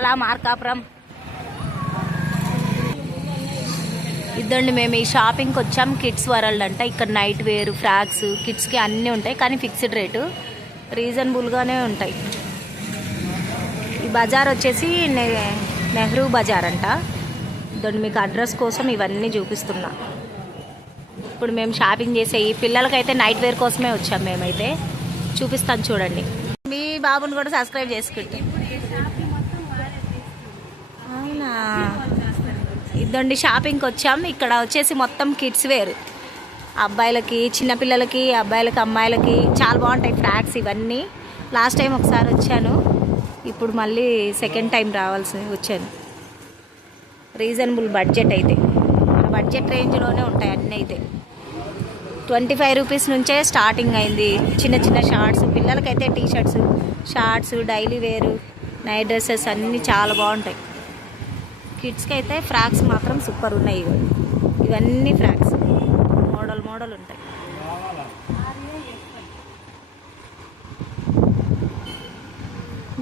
చీరాల, మార్కాపురం. ఇద్దండి మేము ఈ షాపింగ్కి వచ్చాం. కిడ్స్ వరల్డ్ అంట. ఇక్కడ నైట్ వేర్, ఫ్రాక్స్, కిడ్స్కి అన్నీ ఉంటాయి. కానీ ఫిక్స్డ్ రేటు, రీజనబుల్గానే ఉంటాయి. ఈ బజార్ వచ్చేసి నెహ్రూ బజార్ అంట. ఇద్దండి మీకు అడ్రస్ కోసం ఇవన్నీ చూపిస్తున్నా. ఇప్పుడు మేము షాపింగ్ చేసే ఈ పిల్లలకైతే నైట్ వేర్ కోసమే వచ్చాం. మేమైతే చూపిస్తాను చూడండి. మీ బాబుని కూడా సబ్స్క్రైబ్ చేసుకుంటాం. అవునా, ఇద్దండి షాపింగ్కి వచ్చాం. ఇక్కడ వచ్చేసి మొత్తం కిడ్స్ వేర్, అబ్బాయిలకి, చిన్నపిల్లలకి, అబ్బాయిలకి, అమ్మాయిలకి చాలా బాగుంటాయి ఫ్రాక్స్ ఇవన్నీ. లాస్ట్ టైం ఒకసారి వచ్చాను, ఇప్పుడు మళ్ళీ సెకండ్ టైం వచ్చాను. రీజనబుల్ బడ్జెట్ అయితే, మన బడ్జెట్ రేంజ్లోనే ఉంటాయి అన్నీ. అయితే 25 రూపీస్ నుంచే స్టార్టింగ్ అయింది. చిన్న చిన్న షార్ట్స్, పిల్లలకైతే టీ షర్ట్స్, షార్ట్స్, డైలీ వేరు, నైట్ డ్రెస్సెస్ అన్నీ చాలా బాగుంటాయి. కిడ్స్కి అయితే ఫ్రాక్స్ మాత్రం సూపర్ ఉన్నాయి. ఇవన్నీ ఫ్రాక్స్ మోడల్ ఉంటాయి.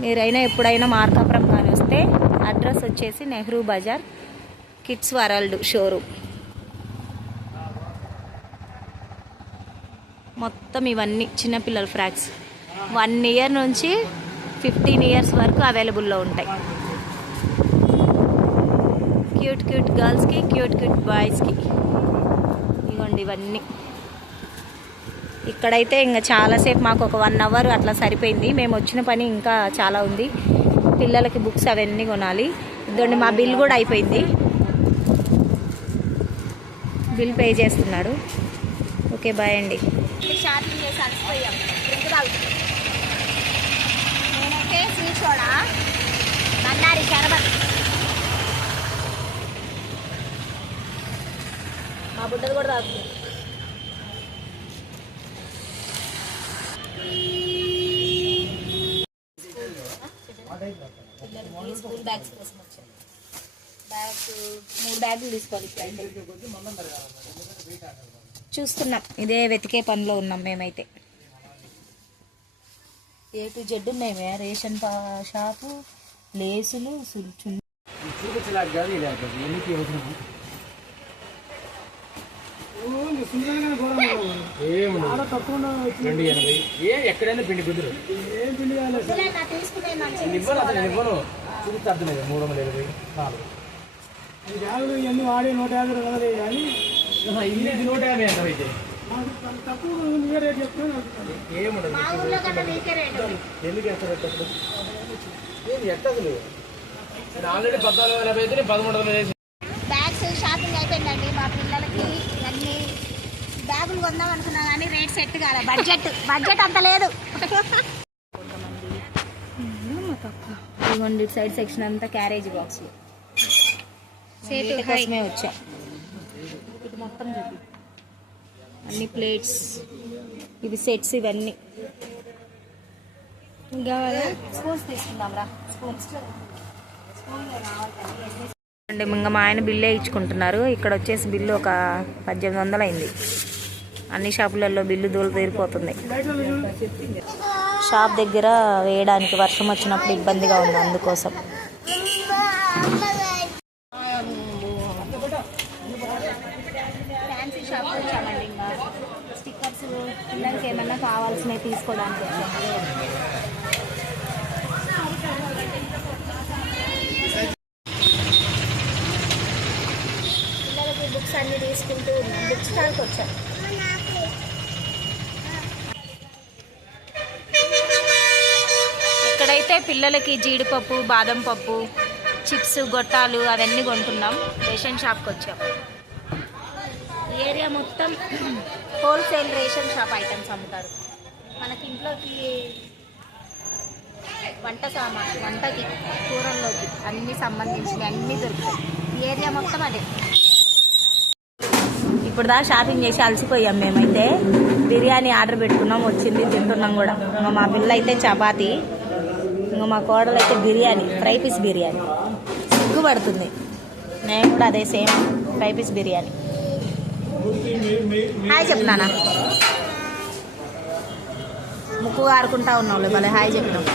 మీరైనా ఎప్పుడైనా మార్కాపురం కానీ వస్తే అడ్రస్ వచ్చేసి Nehru Bazar, kids world showroom. మొత్తం ఇవన్నీ చిన్నపిల్లల ఫ్రాక్స్ 1 ఇయర్ నుంచి 15 ఇయర్స్ వరకు అవైలబుల్లో ఉంటాయి. క్యూట్ గర్ల్స్కి, క్యూట్ బాయ్స్కి. ఇవ్వండి ఇవన్నీ. ఇక్కడైతే ఇంకా చాలాసేపు, మాకు ఒక 1 అవర్ అట్లా సరిపోయింది. మేము వచ్చిన పని ఇంకా చాలా ఉంది. పిల్లలకి బుక్స్ అవన్నీ కొనాలి. ఇదండి మా బిల్ కూడా అయిపోయింది. బిల్ పే చేస్తున్నాడు. ఓకే, బాయ్ అండి. షాపింగ్ చేసి అలసిపోయాం. నేనైతే స్వీట్ సోడా, బండారి షర్బత్. మా బుడ్డలు కూడా తాగుతుంది. స్కూల్ బ్యాగ్స్ కోసం వచ్చాను. 3 బ్యాగులు తీసుకోవాలి. చూస్తున్నాం, ఇదే వెతికే పనిలో ఉన్నాం మేమైతే. A to Z ఉన్నాయి. రేషన్ షాపు, లేసులు, ఎక్కడైనా పిండి కుదురు చూపిస్తాను. 380 ఇవన్నీ వాడి 150 కదలే. కానీ 150 ఎంత అయితే తక్కువ రేట్ చెప్తున్నా. ఏముండదు, ఎందుకు ఎక్కడ ఏమి ఎట్టదు. ఆల్రెడీ 1480 అయితే 1380. బ్యాగ్స్ షాపింగ్ అయిపోయిందండి. మా పిల్లలకి అన్ని బ్యాగులు కొందాం అనుకున్నా కానీ రేట్ సెట్ కాలే. బడ్జెట్ అంత లేదు. ఇదిగోండి సైడ్ సెక్షన్ అంతా క్యారేజ్ బాక్స్ కోసమే వచ్చా. ఇది మొత్తం చూపి, అన్ని ప్లేట్స్, ఇవి సెట్స్, ఇవన్నీ స్పూన్స్ తీసుకుందాం రా. అండి ఇంకా మా ఆయన బిల్లే ఇచ్చుకుంటున్నారు. ఇక్కడ వచ్చేసి బిల్లు ఒక 1800 అయింది. అన్ని షాపులలో బిల్లు దూలు తీరిపోతుంది. షాప్ దగ్గర వేయడానికి వర్షం వచ్చినప్పుడు ఇబ్బందిగా ఉంది, అందుకోసం. ఫ్యాన్సీ షాప్ వచ్చామండి. ఇంకా స్టిక్కర్స్, పిల్లలకి ఏమన్నా కావాల్సినవి తీసుకోవడానికి పిల్లలకి బుక్స్ అన్ని తీసుకుంటూ ఉన్నాం. బుక్స్ స్టాల్కి వచ్చాం. ఇక్కడైతే పిల్లలకి జీడిపప్పు, బాదం పప్పు, చిప్స్, గొట్టాలు అవన్నీ కొంటున్నాం. రేషన్ షాప్కి వచ్చాం. ఏరియా మొత్తం హోల్సేల్ రేషన్ షాప్ ఐటమ్స్ అమ్ముతారు. మనకి ఇంట్లోకి వంట సామాన్, వంటకి, కూరల్లోకి అన్నీ సంబంధించినవి అన్నీ దొరుకుతాయి. ఈ ఏరియా మొత్తం అదే. ఇప్పుడు దా షాపింగ్ చేసి అలసిపోయాం మేమైతే. బిర్యానీ ఆర్డర్ పెట్టుకున్నాం, వచ్చింది, తింటున్నాం కూడా. ఇంకా మా పిల్ల అయితే చపాతీ, ఇంకా మా కోడలు అయితే బిర్యానీ, ఫ్రై పీస్ బిర్యానీ. సిగ్గుపడుతుంది. నేను కూడా అదే same fry piece biryani. Hi చెప్తున్నానా, ముక్కు ఆడుకుంటా ఉన్నావు భలే హాయ్ చెప్పినావు.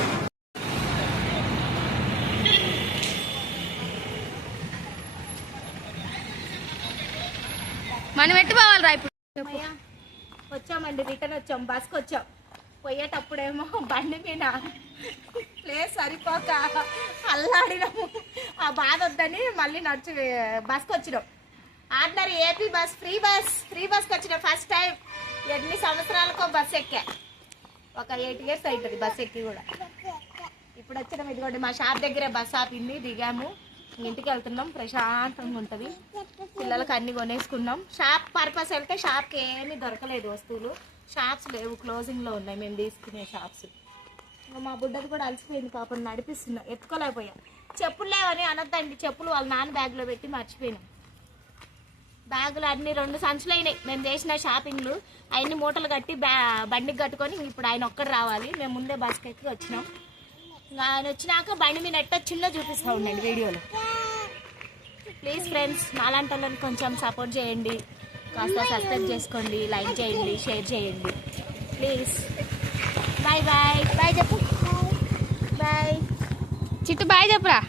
మనం ఎట్టు పోవాలి రా ఇప్పుడు అయ్యా, వచ్చామండి, రిటర్న్ వచ్చాం, బస్కి వచ్చాం. పోయేటప్పుడేమో బండి మీద ప్లేస్ సరిపోక అల్లాడినాము. ఆ బాధ వద్దని మళ్ళీ నడిచి బస్కి వచ్చినాం. ఆర్డినరీ ఏపీ బస్, ఫ్రీ బస్కి వచ్చినాం ఫస్ట్ టైం. ఎన్ని సంవత్సరాలకో బస్ ఎక్కా, ఒక 8 years అవుతుంది బస్ ఎక్కి కూడా. ఇప్పుడు వచ్చినాం, ఇదిగోండి మా షాప్ దగ్గరే బస్ ఆపింది, దిగాము, ఇంటికి వెళ్తున్నాం. ప్రశాంతంగా ఉంటుంది, పిల్లలకి అన్ని కొనేసుకున్నాం. షాప్ పర్పస్ వెళ్తే షాప్కి ఏమీ దొరకలేదు వస్తువులు, షాప్స్ లేవు, క్లోజింగ్లో ఉన్నాయి మేము తీసుకునే షాప్స్. మా బుడ్డది కూడా అలసిపోయింది పాపం, నడిపిస్తున్నా, ఎత్తుకోలేకపోయాం. చెప్పులు లేవని అనొద్దండి, చెప్పులు వాళ్ళ నాన్న బ్యాగ్లో పెట్టి మర్చిపోయినాం. బ్యాగులు అన్ని 2 సంచులు అయినాయి మేము చేసిన షాపింగ్లు. అవన్నీ మూటలు కట్టి బండికి కట్టుకొని ఇప్పుడు ఆయన ఒక్కడు రావాలి. మేము ముందే బస్కి ఎక్కి వచ్చినాం. ఇంకా ఆయన వచ్చినాక బండి మీద నెట్ట చిన్న చూపిస్తూ ఉండండి వీడియోలో. ప్లీజ్ ఫ్రెండ్స్, నాలాంటి వాళ్ళని కొంచెం సపోర్ట్ చేయండి, కాస్త సబ్స్క్రైబ్ చేసుకోండి, లైక్ చేయండి, షేర్ చేయండి ప్లీజ్. Bye bye. బాయ్ చెప్పు. బాయ్ చిట్టు బాయ్ చెప్పురా.